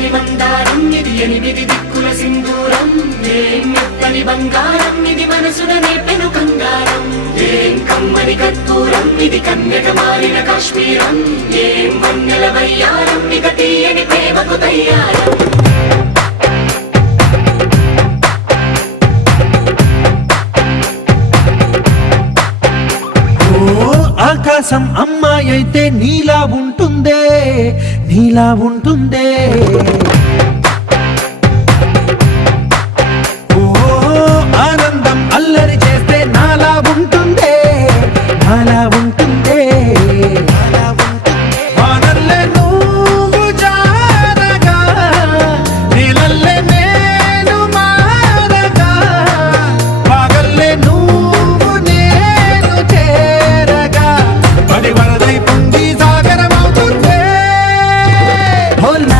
మెత్తని బంగారం ఇది ఎనిమిది దిక్కుల సింధూరం. ఏం మెత్తని బంగారం ఇది మనసున నేపెను కంగారం ఏం కమ్మని కర్పూరం ఇది కన్యక మారిన కాశ్మీరం. ఏం వన్నెల వయ్యారం ఇక తీయని ప్రేమకు తయ్యారం. ఆకాశం అమ్మాయి అయితే నీ నీలా ఉంటుందే. Hold on.